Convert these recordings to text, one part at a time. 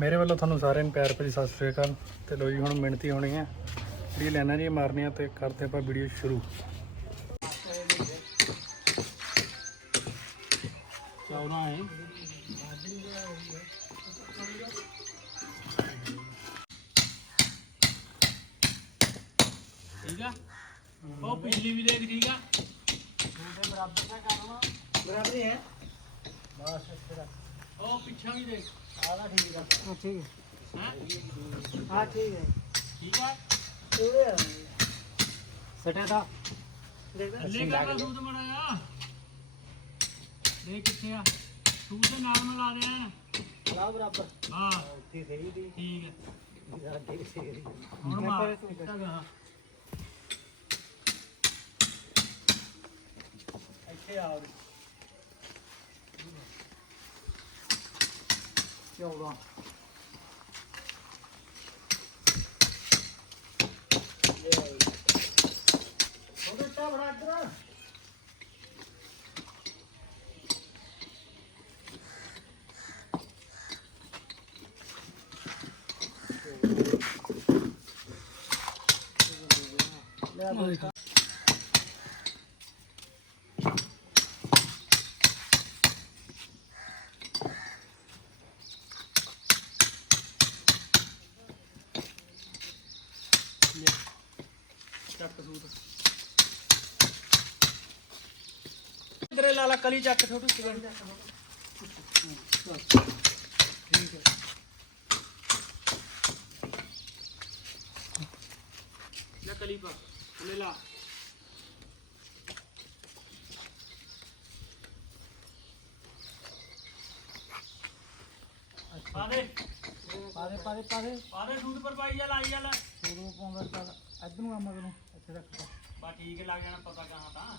ਮੇਰੇ ਵੱਲੋਂ ਤੁਹਾਨੂੰ ਸਾਰਿਆਂ ਨੂੰ ਪਿਆਰ ਭਰੀ ਸਤਿ ਸ੍ਰੀ ਅਕਾਲ। ਤੇ ਲੋ ਜੀ ਹੁਣ ਮਿਹਨਤੀ ਹੋਣੀ ਹੈ। ਜਿਹੜੀ ਲੈਣਾ ਜੀ ਮਾਰਨੀਆਂ ਤੇ ਕਰਦੇ ਆਪਾਂ ਵੀਡੀਓ ਸ਼ੁਰੂ। ਚੌਣਾ ਹੈ। ਠੀਕ ਆ? ਉਹ ਪਿਛਲੀ ਵੀ ਦੇਖ ਠੀਕ ਆ? ਬਰਾਬਰ ਹੀ ਹੈ। ਉਹ ਪਿੱਛਾ ਵੀ ਦੇਖ। ਆਲਾ ਠੀਕ ਆ। ਹਾਂ ਠੀਕ ਹੈ? ਹਾਂ ਠੀਕ ਹੈ ਠੀਕ ਆ? ਇਹ ਸਟੇ ਦਾ ਦੇਖ। ਥੱਲੇ ਕਰ ਸੂਤ ਮੜਾਇਆ ਦੇਖ ਕਿੱਥੇ ਆ। ਸੂਤ ਦੇ ਨਾਲ ਨਾਲ ਆ ਰਿਹਾ ਲਾ ਬਰਾਬਰ। ਹਾਂ। ਠੀਕ ਸਹੀ ਦੀ ਠੀਕ ਹੈ। ਹੁਣ ਮਾਰ ਇੱਦਾਂ ਗਾ। ਇੱਥੇ ਆ। ਉਰੇ। ਚੌੜਾ ਉਹਦਾ ਟਾ ਬੜਾ ਇੱਧਰ ਲੈ ਬੋਲਤਾ ਚੱਕ ਸੂਤ ਲਾਲਾ ਕਲੀ ਚੱਕ ਛੋਟੂ ਸਿਗਨ ਲੈ ਕਲੀ ਪਾ ਲੈ ਲਾ। ਪਾ ਦੇ। ਪਾਦੇ ਪਾਦੇ ਪਾਦੇ ਪਾ ਦੇ। ਪਰ ਪਾਈ ਜਾ ਲਾਈ ਜਾ ਲੈ। ਸ਼ੁਰੂ ਪਾਉਂਦਾ ਚੱਲ ਇੱਧਰ ਨੂੰ ਆ ਮਗਰ ਇੱਥੇ ਰੱਖ ਤਾ। ਬਾ ਠੀਕ ਲੱਗ ਜਾਣਾ ਪਤਾ ਕਹਾਂ ਤਾਂ।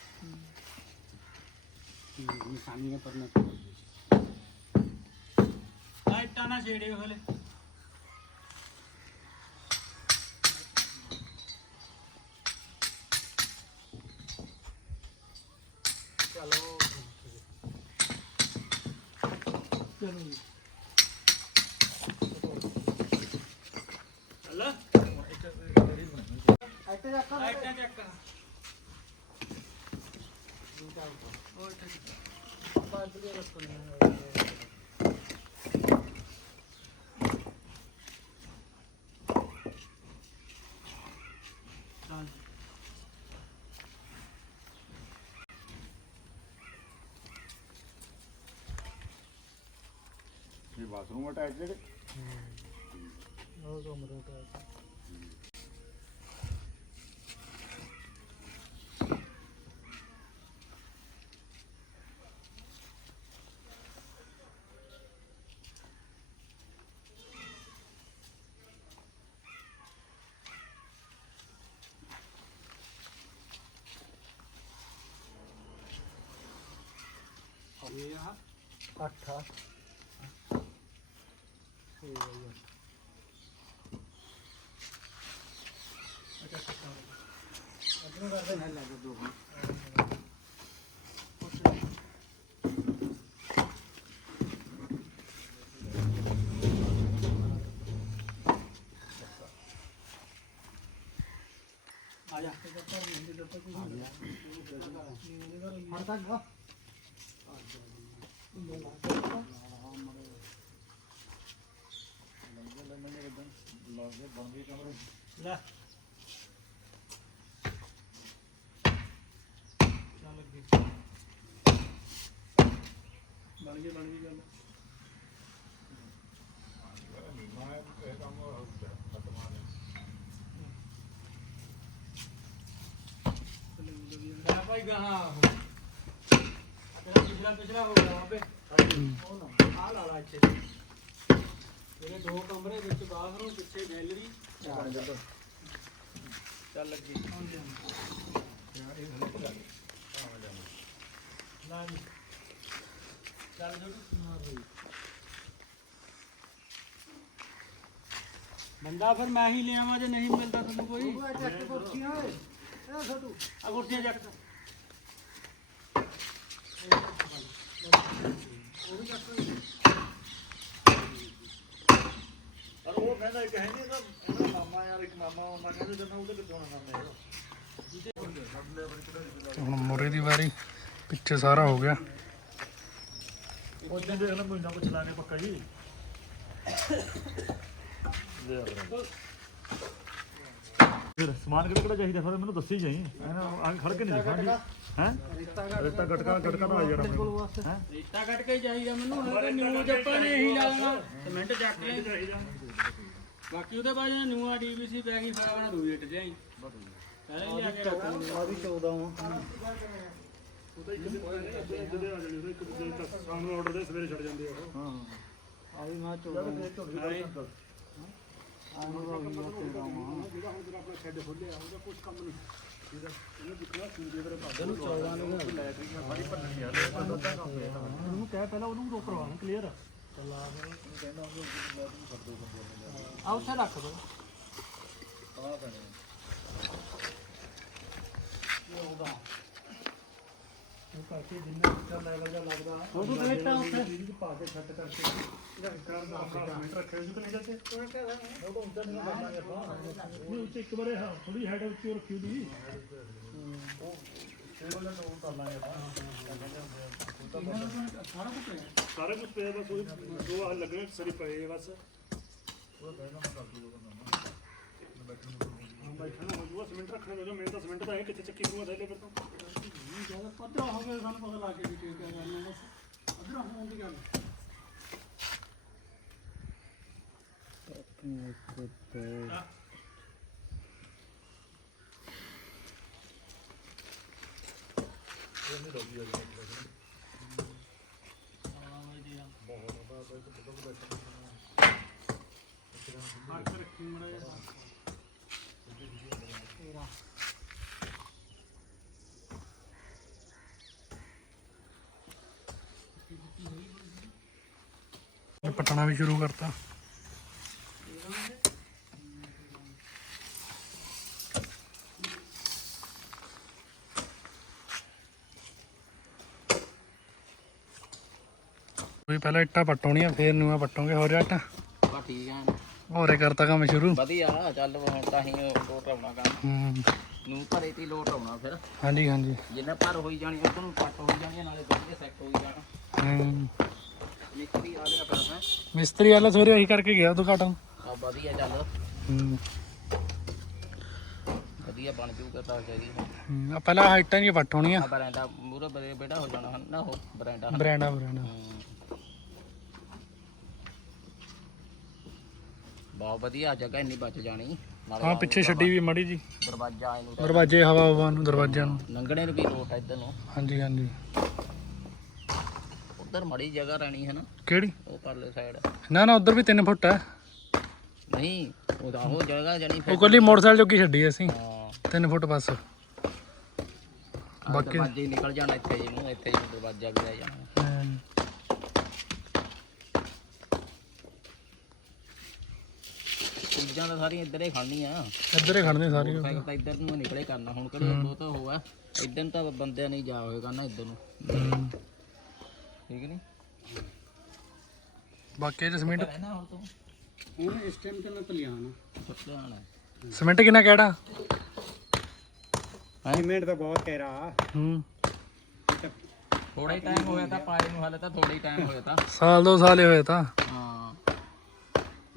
ਨਿਸ਼ਾਨੀਆਂ ਪਰਨੇ ਲਾਈਟਾਂ ਨਾ ਛੇੜਿਓ ਹਲੇ ਚਲੋ। ਚਲੋ ਚੱਲ ਇੱਥੇ ਚੱਕ ਇੱਥੇ ਚੱਕ ਇਹ ਬਾਥਰੂਮ ਅਟੈਚ ਜਿਹੜੇ? ਉਹ ਕਮਰੇ ਤੇ ਅੱਠ ਆ ਠੀਕ ਹੈ ਜੀ ਅੱਧੇ ਕਰਦੇ ਨਹੀਂ ਲੱਗੇ ਦੋ ਆ ਲੈ ਲੱਗੇ ਬਣ ਗਈ ਬਣ ਗਈ ਗੱਲ। ਲੈ ਭਾਈ ਗਾਹਾਂ। ਪਿਛਲਾ ਪਿਛਲਾ ਹੋ ਗਿਆ ਬਾਬੇ। ਉਹ ਨਾ ਆ ਲਾ ਲਾ ਇੱਥੇ। ਇਹਦੇ ਦੋ ਕਮਰੇ ਵਿੱਚ ਬਾਥਰੂਮ ਪਿੱਛੇ ਗੈਲਰੀ ਚੱਲ ਲੱਗੀ। ਲਾ ਜੀ ਚੱਲ ਜੋ ਬੰਦਾ ਫਿਰ ਮੈਂ ਹੀ ਲਿਆਵਾਂ ਜੇ ਨਹੀਂ ਮਿਲਦਾ ਤੁਹਾਨੂੰ ਕੋਈ। ਚੱਕ ਕੁਰਸੀਆਂ ਓਏ। ਇਹ ਛੋਟੂ ਆ ਕੁਰਸੀਆਂ ਜੱਟ ਪਰ ਉਹ ਕਹਿੰਦਾ ਕਿ ਹੈ ਨਹੀਂ ਤਾਂ ਇਹਦਾ ਮਾਮਾ ਯਾਰ ਇੱਕ ਮਾਮਾ ਆਉਂਦਾ ਕਹਿੰਦੇ ਜਦੋਂ ਉਹਦੇ ਕਿੱਥੋਂ ਆਉਣਾ ਮੈਂ ਹੁਣ ਮੋਰੇ ਦੀ ਵਾਰੀ ਪਿੱਛੇ ਸਾਰਾ ਹੋ ਗਿਆ। ਉਸ ਦਿਨ ਦੇਖ ਲੈ ਮਹੀਨਾ ਪੁੱਛ ਲਾਂਗੇ ਪੱਕਾ ਜੀ। ਫਿਰ ਸਮਾਨ ਕਿਹੜਾ ਕਿਹੜਾ ਚਾਹੀਦਾ? ਫਿਰ ਮੈਨੂੰ ਦੱਸੀ ਜਾਈ। ਐਨਾ ਆ ਖੜ ਕੇ ਨਹੀਂ ਦਿਖਾਂਗੀ ਹੈ? ਰੇਤਾ ਗਟਕਾ ਗਟਕਾ ਤਾਂ ਆ ਜਾਣਾ ਆਪਣੇ। ਕੋਲ ਹੈ? ਰੇਤਾ ਕੱਟ ਕੇ ਹੀ ਚਾਹੀਦਾ ਮੈਨੂੰ ਹੁਣ ਤਾਂ ਨਿਊ ਜੱਪਾ ਨੇ ਇਹੀ ਲਾਉਣਾ ਸਿਮੈਂਟ ਚੱਕ ਲੈ। ਬਾਕੀ ਉਹਦੇ ਬਾਅਦ ਜਿਹੜਾ ਨਿਊਆ ਡੀਬੀਸੀ ਪੈ ਗਈ ਫਿਰ ਆਪਣਾ ਦੂਈ ਇੱਟ ਜਾਈ ਪਹਿਲਾਂ ਹੀ ਲਿਆ ਕੇ ਰੱਖ ਦਿੰਦੇ ਆ ਵੀ। 14 ਉਹਦਾ ਇੱਕ ਦਿਨ ਜਦੇ ਆ ਜਾਣੀ ਉਹਦਾ ਇੱਕ ਦਿਨ ਤੱਕ ਸ਼ਾਮ ਨੂੰ ਆਰਡਰ ਦੇ ਸਵੇਰੇ ਛੱਡ ਜਾਂਦੇ ਆ। ਉਹ ਹਾਂ ਆ ਵੀ ਮੈਂ 14 ਆ ਨੂੰ ਹੋ ਗਿਆ 13 ਜਿਹੜਾ ਹੁਣ ਜਿਹੜਾ ਆਪਣਾ ਸ਼ੈੱਡ ਖੋਲਿਆ ਉਹਦਾ ਕੁਝ ਕੰਮ ਨਹੀਂ ਇਹਦਾ ਇਹਨੇ ਦਿਖਣਾ ਸੂਰਜ ਦੇ ਬਾਅਦ ਨੂੰ। 14 ਨੂੰ ਲੈਟਰੀਆਂ ਸਾਰੀ ਭੰਨਣੀ ਆ ਉਹਨੂੰ ਕਹਿ ਪਹਿਲਾਂ ਉਹਨੂੰ ਰੋਕ ਕਰਵਾਉਣਾ ਕਲੀਅਰ ਆ ਉੱਥੇ ਰੱਖ ਦੋ। ਉਹ ਕਰਕੇ ਜਿੰਨਾ ਉੱਚਾ ਲੈਵਲ ਦਾ ਲੱਗਦਾ ਉਹਨੂੰ ਕਨੈਕਟਾ ਉੱਥੇ। ਚੀਜ਼ ਪਾ ਕੇ ਸੈੱਟ ਕਰਕੇ ਇਹਦਾ ਵਿਕਾਰ ਦਾ ਆਪਣਾ ਮਿੰਟ ਰੱਖਿਆ ਸੀ ਕਿ ਨਹੀਂ ਜਾਂਦੇ ਉਹ ਤਾਂ ਉੱਚਾ ਨਹੀਂ ਕਰਨਾ ਆਪਾਂ ਨਹੀਂ ਉੱਚੇ ਇੱਕ ਵਾਰੇ ਹਾਂ ਥੋੜੀ ਹੈਡ ਉੱਚੀ ਰੱਖੀ ਦੀ ਉਹ ਛੇ ਵਾਲਾ ਤਾਂ ਉਹ ਕਰ ਲਾਂਗੇ ਸਾਰਾ ਕੁਝ ਪਿਆ ਸਾਰੇ ਕੁਝ ਪਿਆ ਬਸ ਉਹ ਦੋ ਆ ਲੱਗਣੇ ਸਰੀ ਪਏ ਬਸ। ਉਹਦਾ ਕਹਿਣਾ ਮੈਂ ਕਰ ਦੂਗਾ ਨਾ ਬੈਠਣਾ ਹੋ ਜੂਗਾ ਸਿਮੈਂਟ ਰੱਖਣਾ ਹੋਗਾ ਮੈਂ ਤਾਂ ਸਿਮੈਂਟ ਤਾਂ ਇਹ ਕਿੱਥੇ ਚੱਕੀ ਦੂਗਾ ਥੱਲੇ ਫਿਰ ਤੋਂ ਜ਼ਿਆਦਾ ਪੱਧਰਾ ਹੋ ਗਿਆ ਸਾਨੂੰ ਪਤਾ ਲੱਗ ਗਿਆ ਵੀ ਕੀ ਕੀ ਕਰਨਾ ਬਸ ਪੱਧਰਾ ਹੋਣ ਦੀ ਗੱਲ ਪਟਣਾ ਵੀ ਸ਼ੁਰੂ ਕਰਤਾ। ਵੀ ਪਹਿਲਾਂ ਇੱਟਾਂ ਪਟਾਉਣੀਆਂ ਫੇਰ ਨੂਆ ਪਟੋਗੇ, ਹੋਰ ਇੱਟਾਂ? ਬਾ ਠੀਕ ਆ। ਹੋਰੇ ਕਰਤਾ ਕੰਮ ਸ਼ੁਰੂ। ਵਧੀਆ ਚੱਲ ਹੁਣ ਤਾਂ ਹੀ ਲੋਟ ਆਉਣਾ ਕੰਮ। ਹੂੰ। ਨੂੰ ਭਰੇ ਤੇ ਲੋਟ ਆਉਣਾ ਫਿਰ। ਹਾਂਜੀ ਹਾਂਜੀ। ਜਿੰਨਾ ਭਰ ਹੋਈ ਜਾਣੀ ਨੂੰ ਪੱਟ ਹੋਈ ਜਾਣੀ ਨਾਲੇ ਵਧੀਆ ਸੈੱਟ ਹੋਈ ਜਾਣਾ। ਹੂੰ। ਮਿਸਤਰੀ ਆ ਗਿਆ ਫਿਰ ਹੈ। ਮਿਸਤਰੀ ਵਾਲਾ ਸਵੇਰੇ ਇਹੀ ਕਰਕੇ ਗਿਆ ਉਦਘਾਟਨ ਆ ਵਧੀਆ ਚੱਲ। ਹੂੰ। ਵਧੀਆ ਬਣ ਜੂਗਾ ਤਾਂ ਚਾਹੀਦੀ ਹੂੰ, ਆਹ ਪਹਿਲਾਂ ਹਾਈਟਾਂ ਨਹੀਂ ਪਟਾਉਣੀਆਂ ਆ ਬਰਾਂਡਾ ਮੂਰੇ ਬੜੇ ਬੇੜਾ ਹੋ ਜਾਣਾ ਹਨ ਨਾ ਉਹ ਬਰਾਂਡਾ। Brenda Brenda. ਹੂੰ। ਬਹੁਤ ਵਧੀਆ ਜਗ੍ਹਾ ਇੰਨੀ ਬਚ ਜਾਣੀ। ਨਾਲੇ ਹਾਂ ਪਿੱਛੇ ਛੱਡੀ ਵੀ ਮੜੀ ਜੀ। ਦਰਵਾਜ਼ਾ ਇਹਨੂੰ ਦਰਵਾਜ਼ੇ ਹਵਾ ਹਵਾ ਨੂੰ ਦਰਵਾਜ਼ਿਆਂ ਨੂੰ। ਲੰਘਣੇ ਨੂੰ ਵੀ ਲੋਟ ਆ ਇੱਧਰ ਨੂੰ। ਹਾਂਜੀ ਹਾਂਜੀ। ਉਧਰ ਮੜੀ ਜਗ੍ਹਾ ਰਹਿਣੀ ਹੈ ਨਾ। ਕਿਹੜੀ? ਉਹ ਪਰਲੇ ਸਾਈਡ ਨਾ ਨਾ ਉਧਰ ਵੀ 3 ਫੁੱਟ ਹੈ। ਨਹੀਂ ਉਹਦਾ ਉਹ ਜਗ੍ਹਾ ਜਾਣੀ ਉਹ ਕੱਲੀ ਮੋਟਰਸਾਈਕਲ ਜੋਗੀ ਛੱਡੀ ਅਸੀਂ। ਹਾਂ। 3 ਫੁੱਟ ਬਸ। ਬਾਕੀ ਦਰਵਾਜ਼ੇ ਹੀ ਨਿਕਲ ਜਾਣਾ ਇੱਥੇ ਜਿਹਨੂੰ ਇੱਥੇ ਜਿਹਨੂੰ ਦਰਵਾਜ਼ਾ ਵੀ ਰਹਿ ਜਾਣਾ। ਚੀਜ਼ਾਂ ਤਾਂ ਸਾਰੀਆਂ ਇੱਧਰ ਹੀ ਖੜਨੀਆਂ ਇੱਧਰ ਹੀ ਖੜਦੇ ਸਾਰੀ ਸਾਈਕਲ ਤਾਂ ਇੱਧਰ ਨੂੰ ਨਿਕਲੇ ਕਰਨਾ ਹੁਣ ਕਿਹੜੇ ਬਹੁਤ ਹੋਆ ਇੱਧਰ ਨੂੰ ਤਾਂ ਬੰਦਿਆਂ ਨਹੀਂ ਜਾ ਹੋਏਗਾ ਨਾ ਇੱਧਰ ਨੂੰ। ਹੂੰ। ਠੀਕ ਨਹੀਂ ਬਾਕੀ ਇਹ ਸਮਿੰਟ ਰਹਿਣਾ ਹੁਣ ਤੂੰ। ਹੁਣ ਇਸ ਟਾਈਮ ਤੇ ਮੈਂ ਪਲਿਆਣਾ ਸੁੱਤਿਆਣਾ ਸਮਿੰਟ ਕਿੰਨਾ ਕਿਹੜਾ? ਸੀਮੈਂਟ ਤਾਂ ਬਹੁਤ ਕਹਿ ਰਹਾ ਹੂੰ। ਥੋੜਾ ਹੀ ਟਾਈਮ ਹੋਇਆ ਤਾਂ ਪਾਏ ਨੂੰ ਹਾਲੇ ਤਾਂ ਥੋੜਾ ਹੀ ਟਾਈਮ ਹੋਇਆ ਤਾਂ। ਸਾਲ ਦੋ ਸਾਲ ਹੀ ਹੋਏ ਤਾਂ। ਹਾਂ।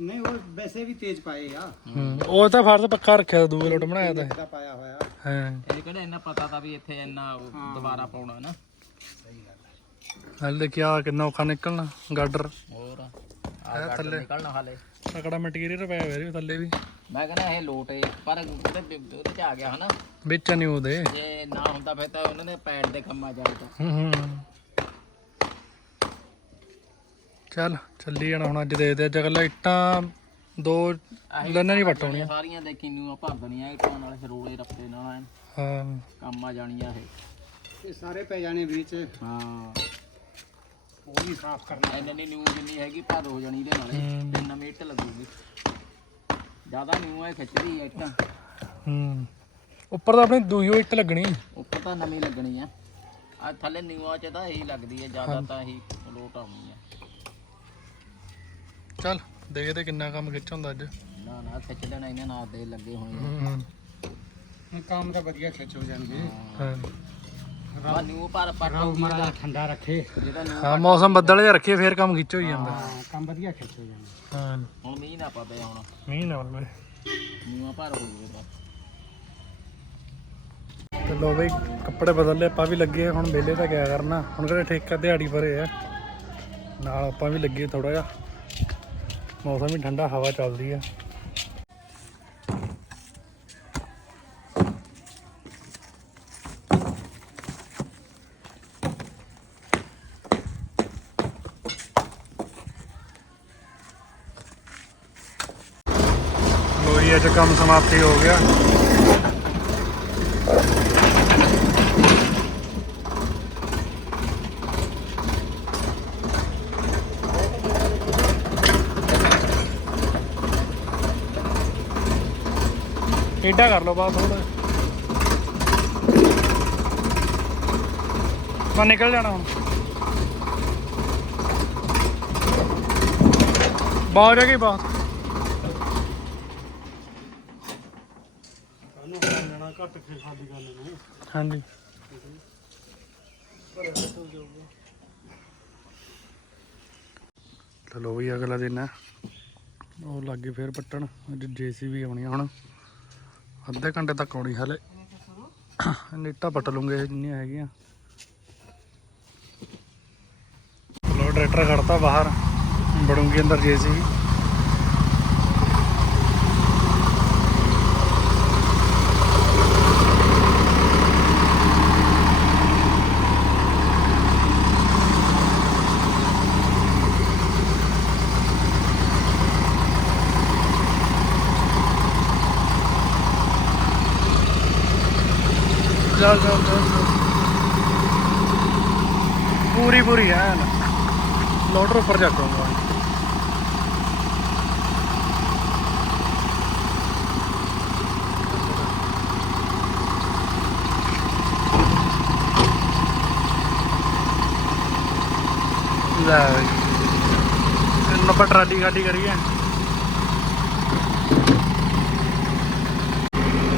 ਨਹੀਂ ਉਹ ਵੈਸੇ ਵੀ ਤੇਜ਼ ਪਾਏ ਆ। ਹੂੰ ਉਹ ਤਾਂ ਫਰਜ਼ ਪੱਕਾ ਰੱਖਿਆ ਦੂਏ ਲੋਟ ਬਣਾਇਆ ਤਾਂ। ਦਾ ਪਾਇਆ ਹੋਇਆ। ਹਾਂ। ਇਹ ਕਿਹੜਾ ਇੰਨਾ ਪਤਾ ਤਾਂ ਵੀ ਇੱਥੇ ਇੰਨਾ ਉਹ ਦੁਬਾਰਾ ਪਾਉਣਾ ਨਾ। ਹਲੇ ਕਿਆ ਕਿੰਨਾ ਔਖਾ ਨਿਕਲਣਾ ਗਾਡਰ। ਹੋਰ ਆ ਥੱਲੇ। ਨਿਕਲਣਾ ਹਾਲੇ। ਤਕੜਾ ਮਟੀਰੀਅਲ ਪਿਆ ਹੋਇਆ ਇਹਦੇ ਥੱਲੇ ਵੀ। ਮੈਂ ਕਹਿੰਦਾ ਇਹ ਲੋਟ ਏ ਪਰ ਉਹਦੇ ਉਹਦੇ ਚ ਆ ਗਿਆ ਹਨਾ। ਵਿੱਚ ਨਹੀਂ ਉਹਦੇ। ਜੇ ਨਾ ਹੁੰਦਾ ਫਿਰ ਤਾਂ ਉਹਨਾਂ ਨੇ ਪੈਡ ਦੇ ਕੰਮਾਂ ਜਾਣਾ ਹੂੰ ਹੂੰ। ਚੱਲ ਚੱਲੀ ਜਾਣਾ ਹੁਣ ਅੱਜ ਦੇਖਦੇ ਅੱਜ ਅਗਲਾ ਇੱਟਾਂ ਦੋ ਲੈਣਾ ਨਹੀਂ ਵਟਾਉਣੀਆਂ ਸਾਰੀਆਂ ਦੇਖੀ ਨੂੰ ਭਰ ਦੇਣੀਆਂ ਇਟਾਂ ਨਾਲ ਰੋਲੇ ਰੱਪੇ ਨਾਲ ਐਨ। ਹਾਂ। ਕੰਮ ਆ ਜਾਣੀਆਂ ਇਹ। ਇਹ ਸਾਰੇ ਪੈ ਜਾਣੇ ਵਿੱਚ। ਹਾਂ। ਉਹ ਵੀ ਸਾਫ਼ ਕਰਨਾ। ਇੰਨੇ ਨਹੀਂ ਨਿਊ ਜਿੰਨੀ ਹੈਗੀ ਭਰ ਹੋ ਜਾਣੀ ਇਹਦੇ ਨਾਲੇ। ਤੇ ਨਵੀਂ ਇੱਟ ਲੱਗੂਗੀ। ਜ਼ਿਆਦਾ ਨਿਊ ਹੈ ਖਿੱਚਦੀ ਹੈ ਇੱਟਾਂ। ਹੂੰ। ਉੱਪਰ ਤਾਂ ਆਪਣੀ ਦੂਈ ਇੱਟ ਲੱਗਣੀ। ਉੱਪਰ ਤਾਂ ਨਵੀਂ ਲੱਗਣੀ ਆ। ਆ ਥੱਲੇ ਨਿਊਆਂ ਚ ਤਾਂ ਇਹੀ ਲੱਗਦੀ ਹੈ ਜ਼ਿਆਦਾ ਤਾਂ ਇਹੀ ਲੋਟ ਆਉਣੀ ਆ। ਚੱਲ ਦੇਖਦੇ ਕਿੰਨਾ ਕੰਮ ਖਿੱਚ ਹੁੰਦਾ ਅੱਜ। ਨਾ ਨਾ ਖਿੱਚ ਲੈਣਾ ਇਹਨਾਂ ਨਾਲ ਦੇ ਲੱਗੇ ਹੋਏ ਹੂੰ ਹੁਣ ਕੰਮ ਤਾਂ ਵਧੀਆ ਖਿੱਚ ਹੋ ਜਾਣਗੇ। ਹਾਂ। ਆ ਨਿਊ ਪਰ ਪੱਟ ਮਾਰਾ ਠੰਡਾ ਰੱਖੇ। ਜਿਹਦਾ ਨਿਊ ਹਾਂ ਮੌਸਮ ਬੱਦਲ ਜਿਹਾ ਰੱਖੇ ਫੇਰ ਕੰਮ ਖਿੱਚ ਹੋਈ ਜਾਂਦਾ। ਹਾਂ ਕੰਮ ਵਧੀਆ ਖਿੱਚ ਹੋ ਜਾਣਾ। ਹਾਂ। ਹੁਣ ਮੀਂਹ ਨਾ ਪਵੇ ਹੁਣ। ਮੀਂਹ ਨਾ ਮਰੇ ਨਿਊਆਂ ਭਰ ਹੋ ਜੂਗੇ ਬਸ। ਤੇ ਲੋ ਬਈ ਕੱਪੜੇ ਬਦਲ ਲਏ ਆਪਾਂ ਵੀ ਲੱਗੇ ਹੁਣ ਮੇਲੇ ਤਾਂ ਕਿਆ ਕਰਨਾ। ਹੁਣ ਕਿਹੜੇ ਠੇਕਾ ਦਿਹਾੜੀ ਭਰੇ ਆ। ਨਾਲ ਆਪਾਂ ਵੀ ਲੱਗੇ ਥੋੜਾ ਜਿਹਾ। ਮੌਸਮ ਵੀ ਠੰਡਾ ਹਵਾ ਚੱਲਦੀ ਆ ਲੋ ਜੀ ਅੱਜ ਕੰਮ ਸਮਾਪਤੀ ਹੋ ਟੇਢਾ ਕਰ ਲਓ ਬਾਅਦ ਥੋੜਾ ਮੈਂ ਨਿਕਲ ਜਾਣਾ ਹੁਣ। ਬਾਹਰ ਜਾ ਗਈ ਬਾਤ ਸਾਨੂੰ ਜਾਣਾ ਘੱਟ ਫਿਰ ਸਾਡੀ ਗੱਲ ਨੂੰ। ਹਾਂਜੀ। ਚਲੋ ਵੀ ਅਗਲਾ ਦਿਨ ਹੈ ਉਹ ਲੱਗੇ ਫੇਰ ਪੱਟਣ ਅੱਜ ਜੀਸੀਬੀ ਆਉਣੀ ਆ ਹੁਣ। ਅੱਧੇ ਘੰਟੇ ਤੱਕ ਆਉਣੀ ਹਲੇ। ਨੀਟਾ ਪੱਟ ਲੂੰਗੇ ਜਿੰਨੀਆਂ ਹੈਗੀਆਂ। ਚਲੋ ਟਰੈਕਟਰ ਖੜਤਾ ਬਾਹਰ। ਬੜੂੰਗੀ ਅੰਦਰ ਜੇ ਸੀ ਚੱਲ ਚੱਲ ਚੱਲ। ਪੂਰੀ ਪੂਰੀ ਹੈ ਨਾ। ਲੋਡਰ ਉੱਪਰ ਚੱਕੂਗਾ ਲੈ ਬਈ। ਟਰਾਲੀ ਖਾਲੀ ਕਰੀਏ।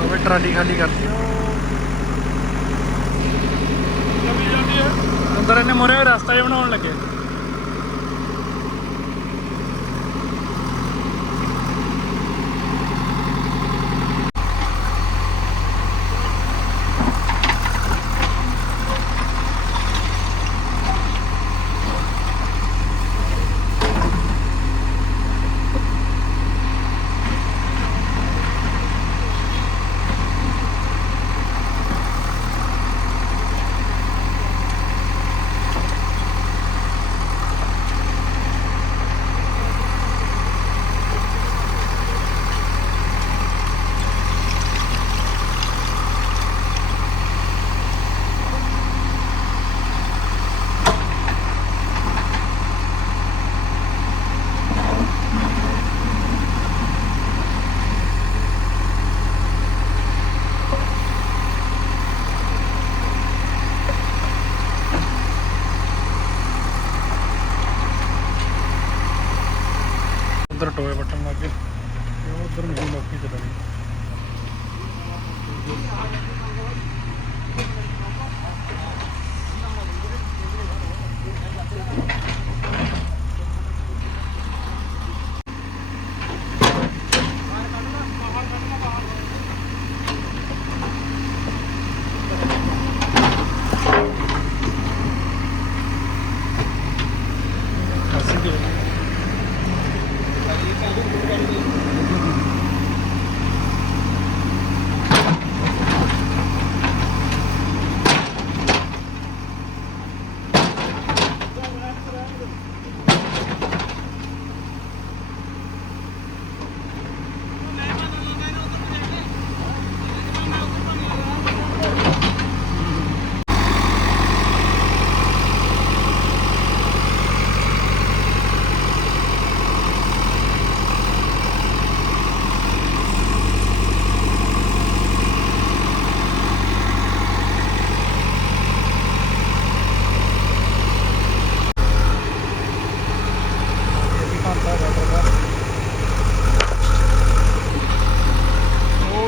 ਉਹ ਟਰਾਲੀ ਖਾਲੀ ਕਰਤੀ। ਅੰਦਰ ਇਹਨੇ ਮੁਰੇ ਰਸਤਾ ਜਿਹਾ ਬਣਾਉਣ ਲੱਗੇ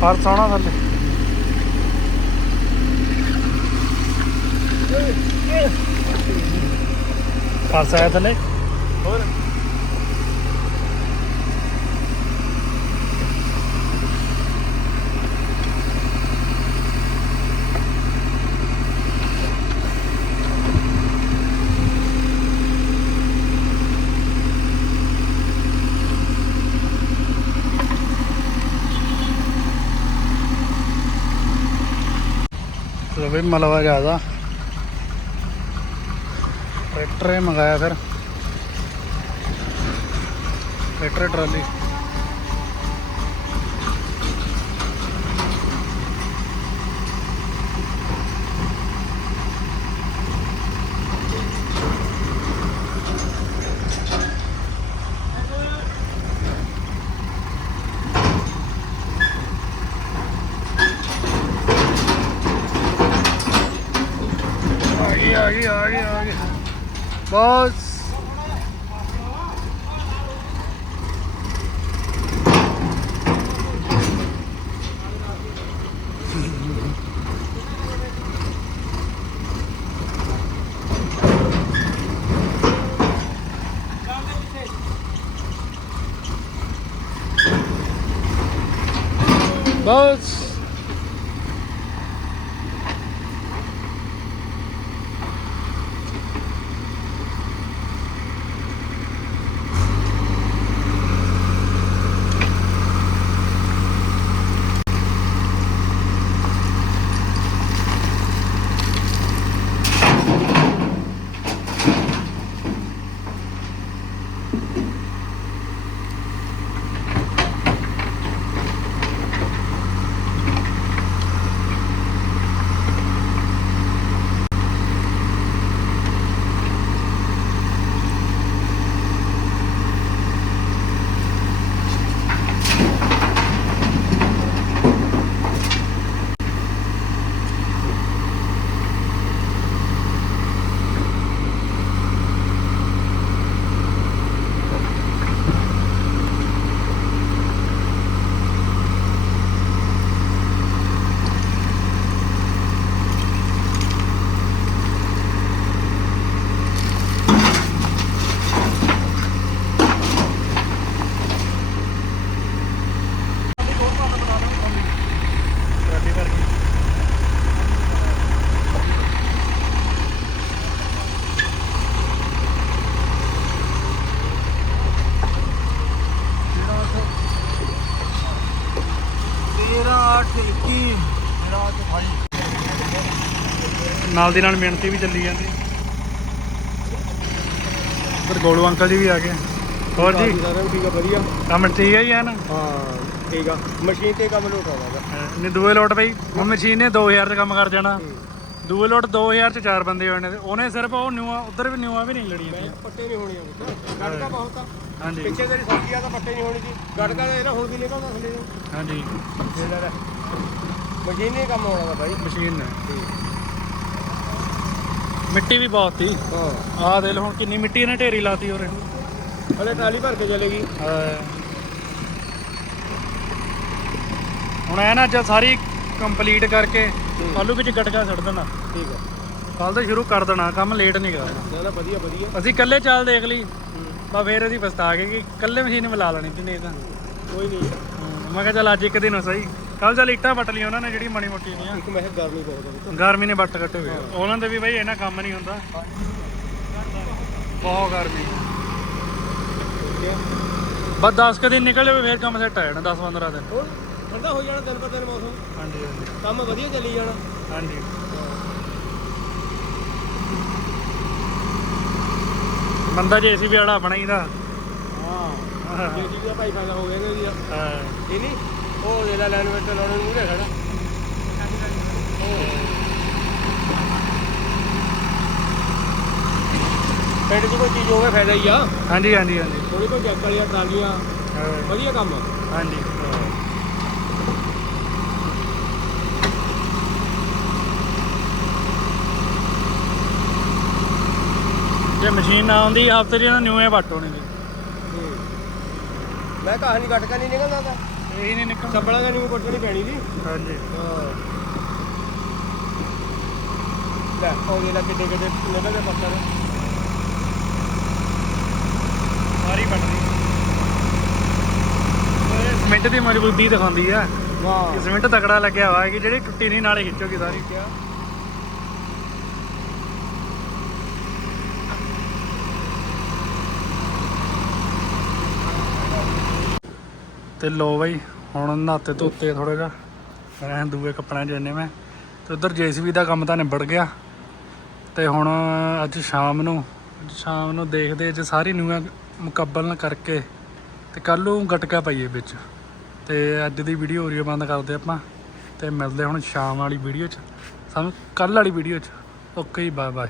ਫਰਸ ਆਉਣਾ ਥੱਲੇ। ਫਰਸ ਆਇਆ ਥੱਲੇ। ਹੋਰ? भाई मलबा ज़्यादा ट्रैक्टर ही मंगाया फिर ट्रैक्टर ट्राली boss. boats ਨਾਲ ਦੀ ਨਾਲ ਮਿਹਨਤੀ ਵੀ ਚੱਲੀ ਜਾਂਦੀ। ਪਰ ਗੋਲੂ ਅੰਕਲ ਜੀ ਵੀ ਆ ਗਏ। ਹੋਰ ਜੀ? ਠੀਕ ਆ ਵਧੀਆ। ਕੰਮ ਠੀਕ ਹੈ ਜੀ ਹੈ ਨਾ ਹਾਂ ਠੀਕ ਆ। ਮਸ਼ੀਨ ਤੇ ਕੰਮ ਲੋਟ ਆਵਾਗਾ ਨੇ ਦੂਏ ਲੋਟ ਬਈ। ਹੁਣ ਮਸ਼ੀਨ ਨੇ 2000 ਚ ਕੰਮ ਕਰ ਜਾਣਾ। ਦੂਏ ਲੋਟ 2000 ਚ ਚਾਰ ਬੰਦੇ ਹੋਣੇ ਤੇ ਉਹਨੇ ਸਿਰਫ ਉਹ ਨਿਊਆ ਉਧਰ ਵੀ ਨਿਊਆ ਵੀ ਨਹੀਂ ਲੜੀਆਂ ਪੱਟੇ ਨਹੀਂ ਹੋਣੀਆਂ ਗੜਕਾ ਬਹੁਤ ਆ। ਹਾਂਜੀ। ਪਿੱਛੇ ਤੇਰੀ ਸੌਕੀ ਆ ਤਾਂ ਪੱਟੇ ਨਹੀਂ ਹੋਣੀ ਸੀ ਗੜਕਾ ਤਾਂ ਇਹਦਾ ਹੁਣ ਵੀ ਨਿਕਲਦਾ ਥੱਲੇ ਨੂੰ। ਹਾਂਜੀ। ਮਸ਼ੀਨ ਨੇ ਕੰਮ ਆਉਣਾ ਦਾ ਬਾਈ। ਮਸ਼ੀਨ ਨੇ। ਮਿੱਟੀ ਵੀ ਬਹੁਤ ਸੀ। ਹਾਂ। ਆਹ ਦੇਖ ਲਓ ਹੁਣ ਕਿੰਨੀ ਮਿੱਟੀ ਇਹਨੇ ਢੇਰੀ ਲਾਤੀ ਉਰੇ। ਹਲੇ ਟਰਾਲੀ ਭਰ ਕੇ ਚਲੇਗੀ ਹੁਣ ਇਹ ਨਾ ਜਦ ਸਾਰੀ ਕੰਪਲੀਟ ਕਰਕੇ ਕੱਲੂ ਵਿੱਚ ਗਟਕਾ ਛੱਡ ਦੇਣਾ। ਠੀਕ ਹੈ ਕੱਲ ਤੋਂ ਸ਼ੁਰੂ ਕਰ ਦੇਣਾ ਕੰਮ ਲੇਟ ਨਹੀਂ ਕਰਨਾ। ਚਲੋ ਵਧੀਆ ਵਧੀਆ। ਅਸੀਂ ਇਕੱਲੇ ਚੱਲ ਦੇਖ ਲਈ ਬਾ ਫੇਰ ਅਸੀਂ ਪਛਤਾ ਗਏ ਕਿ ਇਕੱਲੇ ਮਸ਼ੀਨ ਮਿਲਾ ਲੈਣੀ ਸੀ ਨਹੀਂ ਤਾਂ ਕੋਈ ਨਹੀਂ। ਮੈਂ ਕਿਹਾ ਚੱਲ ਅੱਜ ਇੱਕ ਦਿਨ ਸਹੀ। ਕੱਲ ਚੱਲ ਇੱਟਾਂ ਪੱਟ ਲਈ ਉਹਨਾਂ ਨੇ ਜਿਹੜੀ ਮਣੀ ਮੋਟੀ ਦੀਆਂ ਇੱਕ ਮੈਂ ਕਿਹਾ ਗਰਮੀ ਬਹੁਤ ਹੈ ਗਰਮੀ ਨੇ ਵੱਟ ਕੱਟੇ ਹੋਏ ਆ। ਉਹਨਾਂ ਦੇ ਵੀ ਬਈ ਇਹਨਾਂ ਕੰਮ ਨਹੀਂ ਹੁੰਦਾ। ਬਹੁਤ ਗਰਮੀ। ਬਸ 10 ਕੁ ਦਿਨ ਨਿਕਲ ਜਾਵੇ ਫੇਰ ਕੰਮ ਸੈੱਟ ਆ ਜਾਣਾ 10 15 ਦਿਨ। ਠੰਡਾ ਹੋ ਜਾਣਾ ਦਿਨ ਪਰ ਦਿਨ ਮੌਸਮ। ਹਾਂਜੀ ਹਾਂਜੀ। ਕੰਮ ਵਧੀਆ ਚੱਲੀ ਜਾਣਾ। ਹਾਂਜੀ। ਬੰਦਾ ਜੇ ਸੀ ਵੀ ਆੜਾ ਬਣਾਈਦਾ। ਹਾਂ। ਜੀ ਜੀ ਦਾ ਭਾਈ ਫਾਇਦਾ ਹੋ ਗਿਆ ਇਹਦਾ। ਜੀ ਹਾਂ। ਇਹ ਨਹੀਂ ਉਹ ਜਿਹੜਾ ਲਾਈਨ ਵਿੱਚ ਲਾਉਣੇ ਨੂੰ ਮੂਹਰੇ ਖੜਾ। ਪਿੰਡ 'ਚ ਕੋਈ ਚੀਜ਼ ਹੋਵੇ ਫਾਇਦਾ ਹੀ ਆ। ਹਾਂਜੀ ਹਾਂਜੀ ਹਾਂਜੀ। ਥੋੜੀ ਕੋਈ ਜੱਕ ਵਾਲੀਆਂ ਟਰਾਲੀਆਂ ਵਧੀਆ ਕੰਮ ਹਾਂਜੀ। ਜੇ ਮਸ਼ੀਨ ਨਾ ਆਉਂਦੀ ਹਫ਼ਤੇ ਦੀ ਇਹਨਾਂ ਨਿਊਏ ਵੱਟ ਹੋਣੀ ਸੀ ਮੈਂ ਕਹਾਣੀ ਗਟਕਾ ਨਹੀਂ ਨਿਕਲਦਾ ਤਾਂ। ਇਹੀ ਨਹੀਂ ਨਿਕਲ ਸੱਬਲਾਂ ਦਾ ਪੈਣੀ ਹਾਂਜੀ। ਲੈ ਉਹ ਜਿਹੜਾ ਸਾਰੀ ਰਹੀ ਮਜ਼ਬੂਤੀ ਦਿਖਾਉਂਦੀ ਆ। ਵਾਹ। ਕਿ ਸਿਮੈਂਟ ਤਕੜਾ ਲੱਗਿਆ ਹੋਇਆ ਕਿ ਜਿਹੜੀ ਟੁੱਟੀ ਨਹੀਂ ਨਾਲੇ ਖਿੱਚੋਗੀ ਸਾਰੀ। ਤੇ ਲੋ ਬਈ, ਹੁਣ ਨਹਾਤੇ ਧੋਤੇ ਥੋੜਾ ਜਿਹਾ। ਰਹਿਣ ਦੂਏ ਕੱਪੜਿਆਂ 'ਚ ਇੰਨੇ ਮੈਂ। ਤੇ ਉਧਰ ਜੀਸੀਬੀ ਦਾ ਕੰਮ ਤਾਂ ਨਿਬੜ ਗਿਆ। ਤੇ ਹੁਣ ਅੱਜ ਸ਼ਾਮ ਨੂੰ ਸ਼ਾਮ ਨੂੰ ਦੇਖਦੇ ਅੱਜ ਸਾਰੀ ਨਿਊਆਂ ਮੁਕੱਬਲ ਕਰਕੇ ਤੇ ਕੱਲ ਨੂੰ ਗਟਕਾ ਪਾਈਏ ਵਿੱਚ। ਤੇ ਅੱਜ ਦੀ ਵੀਡੀਓ ਹੋਰੀ ਬੰਦ ਕਰਦੇ ਆਪਾਂ। ਤੇ ਮਿਲਦੇ ਹੁਣ ਸ਼ਾਮ ਵਾਲੀ ਵੀਡੀਓ 'ਚ। ਸਾਨੂੰ ਕੱਲ ਵਾਲੀ ਵੀਡੀਓ 'ਚ। ਓਕੇ ਜੀ ਬਾਏ ਬਾਏ